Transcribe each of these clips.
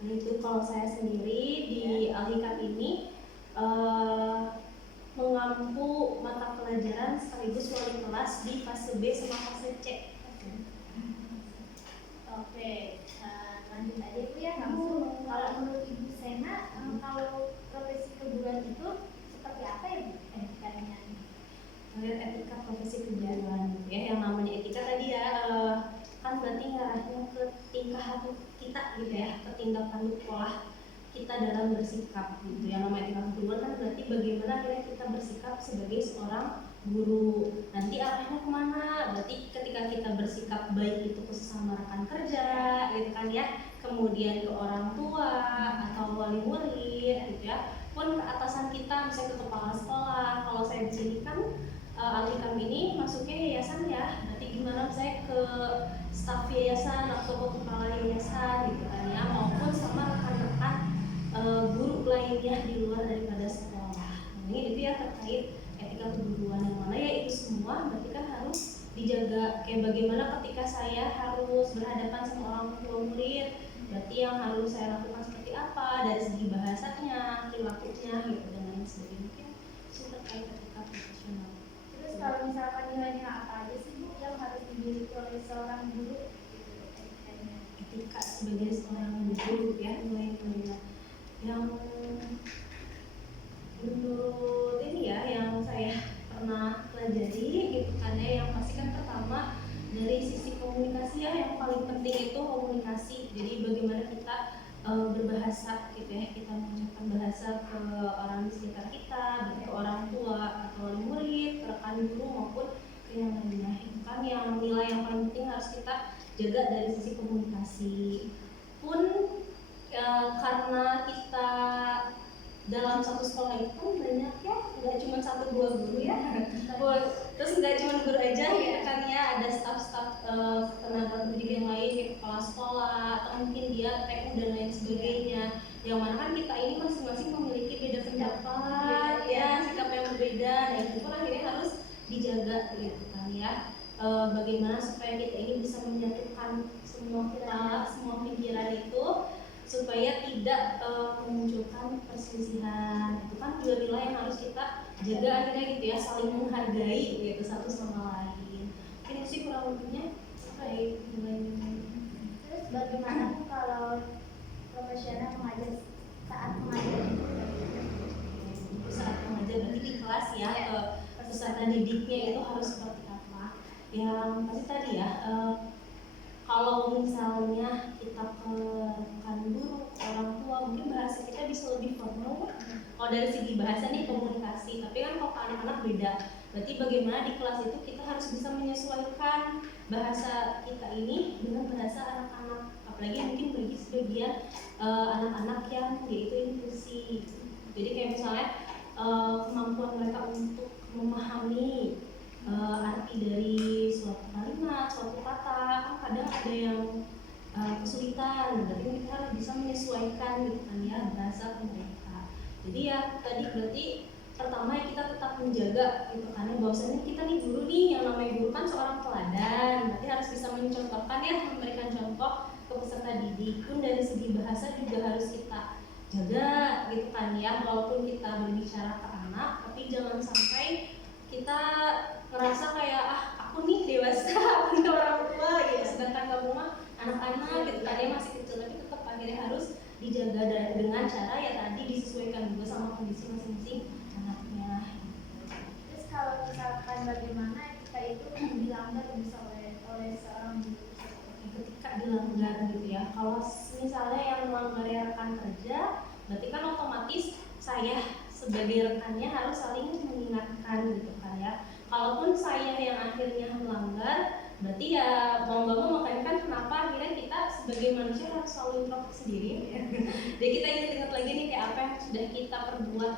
Nah, itu kalau saya sendiri di Al-Hikam ini mengampu mata pelajaran sekaligus wali kelas di fase B sama fase C. Oke, lanjut aja Bu ya, langsung. Kalau menurut Ibu Sena, kalau profesi keguruan itu seperti apa ya Bu etikanya? Melihat etika profesi keguruan, ya yang namanya etika tadi ya, kan berarti ngarahnya ke tingkah laku kita gitu ya, ke tindak tanduk pola kita dalam bersikap gitu. Yang namanya etika keguruan kan berarti bagaimana akhirnya kita bersikap sebagai seorang guru. Nanti arahnya kemana? Berarti ketika kita bersikap baik itu ke sesama rekan kerja gitu kan ya, kemudian ke orang tua atau wali murid gitu ya, pun ke atasan kita, misalnya ke kepala sekolah. Kalau saya di sini kan Al-Hikam ini masuknya yayasan ya, nanti gimana saya ke staf yayasan atau ke kepala yayasan gitu kan ya, maupun sama rekan-rekan guru lainnya di luar daripada sekolah. Ini itu ya terkait etika keguruan, yang mana ya itu semua berarti kan harus dijaga. Kayak bagaimana ketika saya harus berhadapan sama orang tua murid, berarti yang harus saya lakukan seperti apa dari segi bahasanya, perilakunya gitu dan lain sebagainya. Mungkin itu terkait etika profesional. Terus kalau misalkan nilainya apa aja sih Bu yang harus dimiliki oleh seorang guru? Etika sebagai seorang guru ya, nilai-nilainya yang menurut ini ya yang saya pernah pelajari gitu kan ya, yang pasti kan pertama dari sisi komunikasi ya, yang paling penting itu komunikasi. Jadi bagaimana kita berbahasa gitu ya, kita mengucapkan bahasa ke orang di sekitar kita, baik ke orang tua atau wali murid, ke rekan guru maupun ke yang lainnya. Itu kan yang nilai yang paling penting harus kita jaga dari sisi komunikasi. Pun karena kita dalam satu sekolah itu kan banyak ya, nggak cuma satu dua guru ya, terus nggak cuma guru aja ya kan ya, ada staf-staf tenaga pendidik yang lain kayak kepala sekolah atau mungkin dia PU dan lain sebagainya, yang mana kan kita ini masing-masing memiliki beda pendapat ya, sikap yang berbeda. Nah itu pun akhirnya harus dijaga gitu kan ya. Bagaimana supaya kita ini bisa menyatukan semua pikiran itu supaya tidak memunculkan perselisihan. Itu kan juga nilai yang harus kita jaga akhirnya gitu ya, saling menghargai gitu satu sama lain. Ini sih kurang lebihnya terkait nilai-nilai. Terus bagaimana kalau profesional mengajar saat mengajar? Saat mengajar berarti di kelas ya, peserta didiknya itu harus seperti apa? Yang pasti tadi ya, kalau misalnya kita ke rekan guru, orang tua, mungkin bahasa kita bisa lebih formal. Kalau dari segi bahasa nih komunikasi, tapi kan kalau ke anak-anak beda. Berarti bagaimana di kelas itu kita harus bisa menyesuaikan bahasa kita ini dengan bahasa anak-anak. Apalagi mungkin bagi sebagian anak-anak yang yaitu inklusi. Jadi kayak misalnya kemampuan mereka untuk memahami arti dari suatu kalimat, suatu kata, kan kadang ada yang kesulitan, berarti kita harus bisa menyesuaikan gitu kan ya bahasa mereka. Jadi ya tadi berarti pertama kita tetap menjaga gitu kan ya, bahwasanya kita nih guru nih, yang namanya guru kan seorang teladan, berarti harus bisa mencontohkan ya, memberikan contoh ke peserta didik. Pun dari segi bahasa juga harus kita jaga gitu kan ya, walaupun kita berbicara ke anak, tapi jangan sampai kita ngerasa kayak aku nih dewasa, aku nih orang tua gitu, sedangkan kamu mah anak-anak gitu kan ya, masih kecil. Tapi tetap akhirnya harus dijaga dengan cara ya tadi disesuaikan juga sama kondisi masing-masing anaknya. Terus kalau misalkan bagaimana kita itu dilanggar bisa oleh seorang guru? Ketika dilanggar gitu ya, kalau misalnya yang melanggar rekan kerja, berarti kan otomatis saya sebagai rekannya harus saling mengingatkan gitu kan ya. Kalaupun saya yang akhirnya melanggar, berarti ya mau nggak mau, makanya kan kenapa akhirnya kita sebagai manusia harus selalu introspeksi diri. Jadi kita ingat-ingat lagi nih kayak apa yang sudah kita perbuat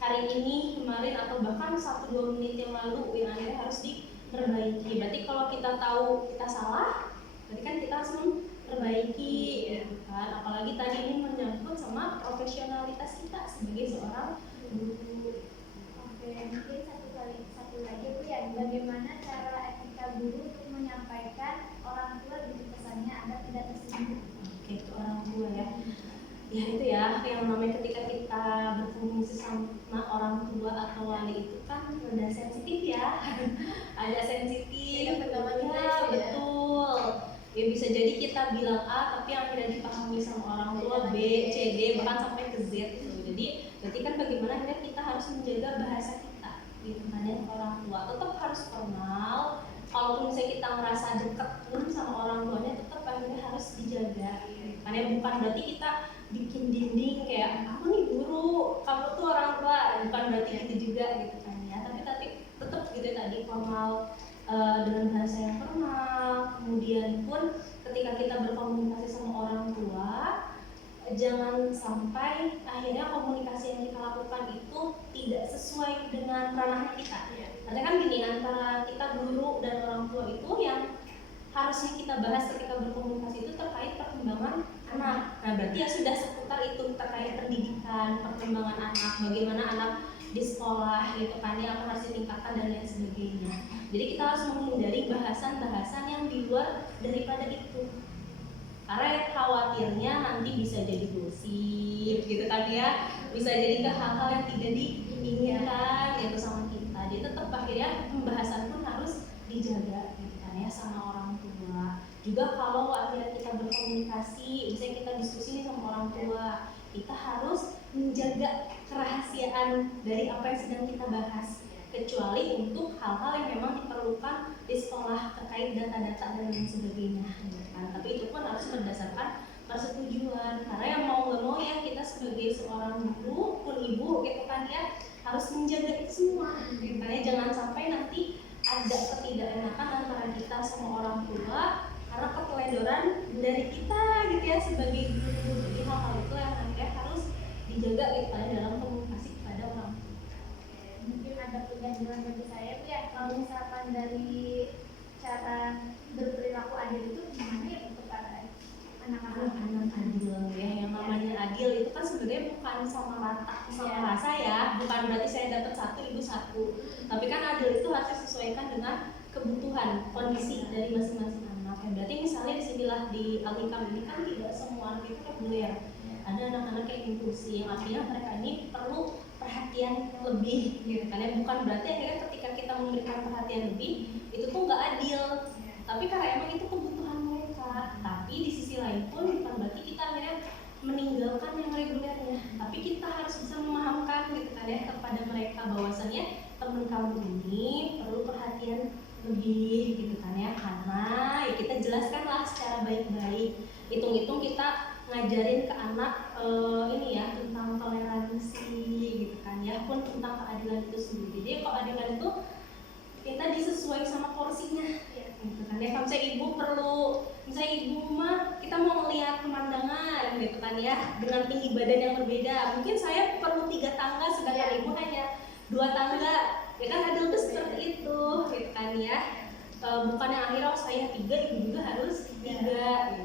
hari ini, kemarin, atau bahkan 1-2 menit yang lalu yang akhirnya harus diperbaiki. Berarti kalau kita tahu kita salah, berarti kan kita harus memperbaiki ya kan. Apalagi tadi ini menyangkut sama profesionalitas kita sebagai seorang guru. Oke, mungkin satu lagi Bu ya, bagaimana cara etika guru untuk menyampaikan orang tua gitu pesannya agar tidak tersinggung? Oke, ke orang tua ya. ya itu ya yang namanya ketika kita berkomunikasi sama orang tua atau wali itu kan udah sensitif ya ada sensitif ya betul ya bisa jadi kita bilang A tapi yang tidak dipahami sama orang tua B, C, D bahkan sampai ke Z gitu. Jadi berarti kan bagaimana akhirnya kita harus menjaga bahasa kita gitu kan ya orang tua tetap harus formal. Kalaupun misalnya kita merasa dekat pun sama orang tuanya tetap akhirnya harus dijaga gitu. Karena bukan berarti kita bikin dinding kayak aku nih guru, kamu tuh orang tua, bukan berarti gitu juga gitu kan ya. Tapi tetap gitu tadi formal dengan bahasa yang formal. Kemudian pun ketika kita berkomunikasi sama orang tua jangan sampai akhirnya komunikasi yang kita lakukan itu tidak sesuai dengan ranah kita. Karena kan gini, antara kita guru dan orang tua itu yang harusnya kita bahas ketika berkomunikasi itu terkait perkembangan anak. Nah berarti ya sudah seputar itu terkait pendidikan, perkembangan anak, bagaimana anak di sekolah gitu kan ya apa harus ditingkatkan dan lain sebagainya. Jadi kita harus menghindari bahasan-bahasan yang di luar daripada itu. Karena khawatirnya nanti bisa jadi gosip gitu kan ya, bisa jadi ke hal-hal yang tidak diinginkan gitu sama kita. Jadi tetap akhirnya pembahasan pun harus dijaga gitu kan ya sama orang tua. Juga kalau akhirnya kita berkomunikasi, misalnya kita diskusi nih sama orang tua, kita harus menjaga kerahasiaan dari apa yang sedang kita bahas, kecuali untuk hal-hal yang memang diperlukan di sekolah terkait data-data dan lain sebagainya gitu kan. Tapi itu pun harus berdasarkan persetujuan, karena yang mau nggak mau ya kita sebagai seorang guru pun ibu gitu kan ya harus menjaga itu semua gitu kan ya. Jangan sampai nanti ada ketidakenakan antara kita sama orang tua karena keteledoran dari kita gitu ya sebagai guru. Jadi hal-hal itu yang akhirnya harus dijaga gitu kan dalam komunikasi kepada orang tua. Mungkin ada pergantian bagi saya tuh ya, kalau misalkan dari cara berperilaku adil itu gimana ya untuk anak-anak adil ya, yang namanya adil itu kan sebenarnya bukan sama rata sama rasa ya, bukan berarti saya dapat satu ibu satu, tapi kan adil itu harus disesuaikan dengan kebutuhan kondisi dari masing-masing anak. Ya, berarti misalnya disinilah di Al-Hikam ini kan tidak semua anak itu reguler, ada anak-anak yang inklusi yang artinya mereka ini perlu perhatian lebih gitu kan ya. Bukan berarti akhirnya ketika kita memberikan perhatian lebih itu tuh nggak adil, tapi karena emang itu kebutuhan mereka. Tapi di sisi lain pun bukan berarti kita akhirnya meninggalkan yang regulernya, tapi kita harus bisa memahamkan gitu kan ya kepada mereka bahwasannya teman kamu ini perlu perhatian lebih gitu kan ya. Karena ya kita jelaskanlah secara baik-baik, hitung-hitung kita ngajarin ke anak ini ya tentang toleransi gitu kan ya, pun tentang keadilan itu sendiri. Jadi keadilan itu kita disesuaikan sama porsinya gitu kan ya. Kalau misalnya ibu perlu, misalnya ibu mah kita mau melihat pemandangan gitu kan ya dengan tinggi badan yang berbeda, mungkin saya perlu 3 tangga sedangkan ibu hanya 2 tangga ya kan. Adil itu seperti itu gitu kan ya. Bukan yang akhirnya saya 3 ibu juga harus 3 gitu.